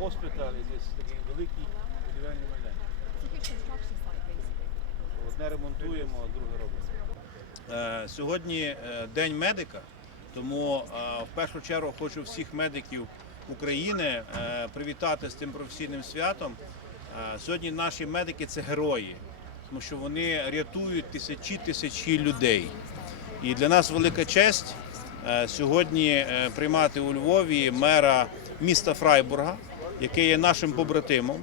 hospital і десь такий великий будівельний майданчик. Одне ремонтуємо, а друге робимо. Е, Сьогодні е, День медика, тому е, в першу чергу хочу всіх медиків України привітати з цим професійним святом. Сьогодні наші медики це герої, тому що вони рятують тисячі тисячі людей. І для нас велика честь сьогодні приймати у Львові мера міста Фрайбурга, який є нашим побратимом.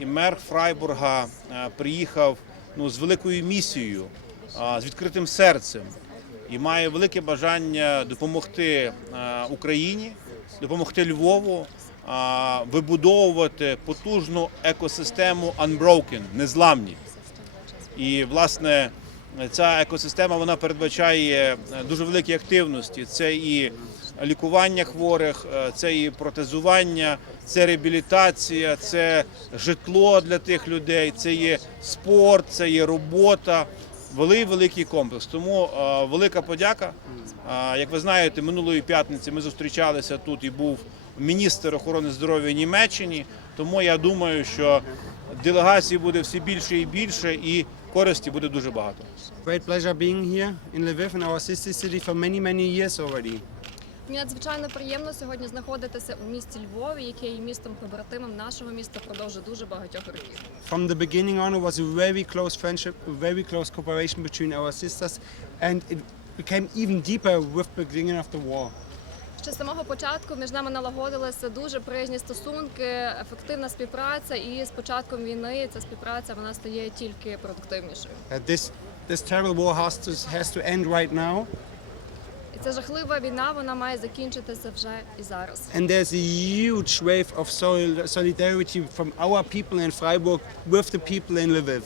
І мер Фрайбурга е, приїхав ну, з великою місією, з відкритим серцем і має велике бажання допомогти е, Україні, допомогти Львову вибудовувати потужну екосистему Unbroken, незламні. І власне ця екосистема вона передбачає е, дуже великі активності. Це і лікування хворих, е, це і протезування, це реабілітація, це житло для тих людей, це є спорт, це є робота. Великий великий комплекс. Тому е, велика подяка. Е, як ви знаєте, минулої п'ятниці ми зустрічалися тут і був міністр охорони здоров'я Німеччини. Тому я думаю, що делегацій буде все більше і більше, і користі буде дуже багато. Great pleasure being here in Lviv, in our sister city, for many, many years already. Мені надзвичайно приємно сьогодні знаходитися у місті Львові, яке є містом побратимом нашого міста впродовж дуже багатьох років. From the beginning on, it was a very close friendship, very close cooperation between our sisters, and it became even deeper with the beginning of the war. Ще з самого початку між нами налагодилися дуже приязні стосунки, ефективна співпраця, і з початком війни ця співпраця вона стає тільки продуктивнішою. Uh, this, this terrible war has to, has to end right now, ця жахлива війна вона має закінчитися вже і зараз. and there's a huge wave of sol- solidarity from our people in Freiburg with the people in Lviv.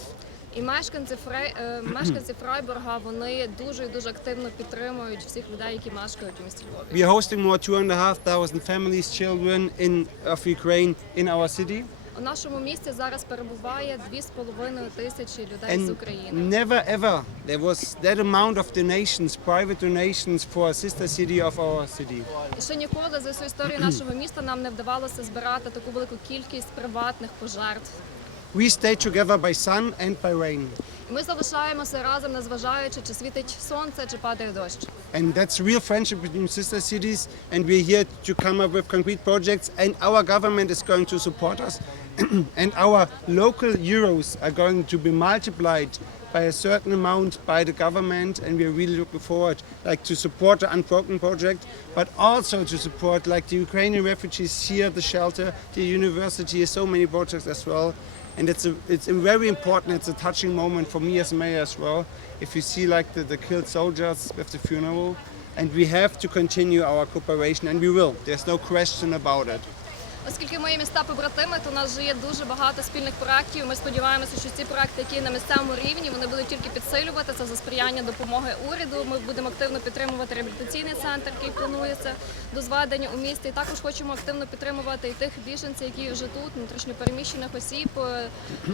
І мешканці Фрей... е, мешканці Фрайбурга вони дуже і дуже активно підтримують всіх людей, які мешкають у місті Львові. We are hosting more two and a half thousand families, children in, of Ukraine in our city. У нашому місті зараз перебуває 2,5 тисячі людей з України. never ever there was that amount of donations, private donations for a sister city of our city. Ще ніколи за всю історію нашого міста нам не вдавалося збирати таку велику кількість приватних пожертв. We stay together by sun and by rain. І ми залишаємося разом, незважаючи, чи світить сонце, чи падає дощ. And that's real friendship between sister cities. And we're here to come up with concrete projects. And our government is going to support us. and our local euros are going to be multiplied by a certain amount by the government. And we're really looking forward, like to support the Unbroken project, but also to support like the Ukrainian refugees here, the shelter, the university, so many projects as well. And it's a, it's a very important, it's a touching moment for me as mayor as well. If you see like the, the killed soldiers with the funeral, and we have to continue our cooperation, and we will. There's no question about it. Оскільки є міста побратими, то у нас вже є дуже багато спільних проєктів. Ми сподіваємося, що ці проекти, які на місцевому рівні, вони будуть тільки підсилюватися за сприяння допомоги уряду. Ми будемо активно підтримувати реабілітаційний центр, який планується до зведення у місті. І також хочемо активно підтримувати і тих біженців, які вже тут, внутрішньопереміщених осіб, е,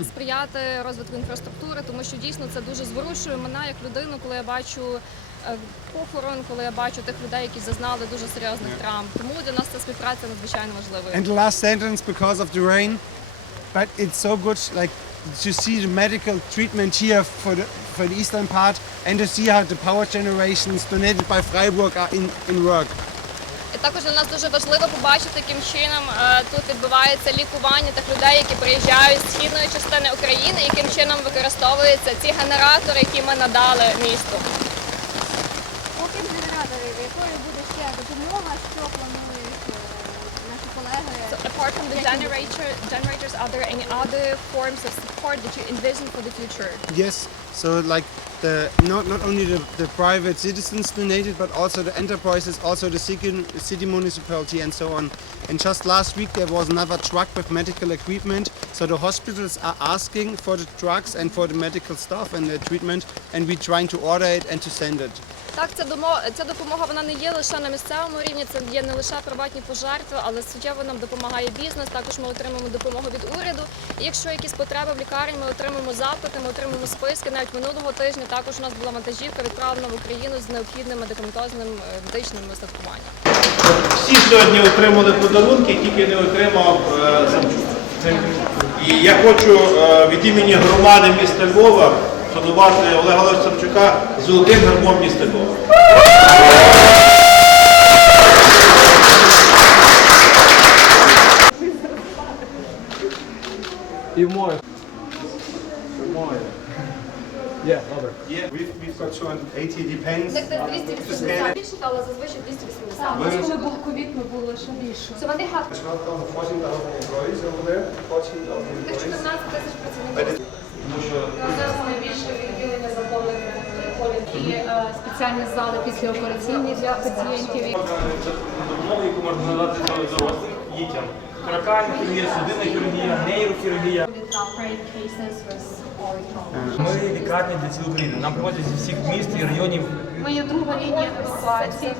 сприяти розвитку інфраструктури, тому що дійсно це дуже зворушує мене як людину, коли я бачу. Е, Похорон, коли я бачу тих людей, які зазнали дуже серйозних травм. Тому для нас ця співпраця надзвичайно важливою. And the last sentence, because of the rain, but it's so good, like to see the medical treatment here for the for the eastern part, and to see how the power generations donated by Freiburg are in, in work. І також для нас дуже важливо побачити, яким чином е, тут відбувається лікування тих людей, які приїжджають з східної частини України, яким чином використовуються ці генератори, які ми надали місту. Generator, generators, are there any other forms of support that you envision for the future? Yes, so like the not not only the, the private citizens donated, but also the enterprises, also the city, city municipality, and so on. And just last week there was another truck with medical equipment. So the hospitals are asking for the drugs and for the medical stuff and the treatment, and we're trying to order it and to send it. Так, ця ця допомога вона не є лише на місцевому рівні, це є не лише приватні пожертви, але суттєво нам допомагає бізнес. Також ми отримуємо допомогу від уряду. І якщо якісь потреби в лікарні, ми отримуємо запити, ми отримуємо списки. Навіть минулого тижня також у нас була вантажівка відправлена в Україну з необхідним медикаментозним е, медичним устаткуванням. Всі сьогодні отримали подарунки, тільки не отримав е, Самчук. І я хочу е, від імені громади міста Львова шанувати Олега Олеговича Самчука золотим гербом міста Львова. І моє. Моє. Є, добре. We've, we've got 280 depends. Так, так, 280 більше, але зазвичай 280. Ось коли був ковід, ми були ще більше. So вони have 14,000 employees over there. 14,000 тих 14 тисяч працівників. Зараз найбільше відділення заповнене і е, спеціальні зали післяопераційні для пацієнтів. допомогу, яку можна надати дорослим дітям. Торакальна хірургія, судинна хірургія, нейрохірургія. Ми лікарня для цілої України. Нам привозять зі всіх міст і районів. Ми є друга лінія евакуації.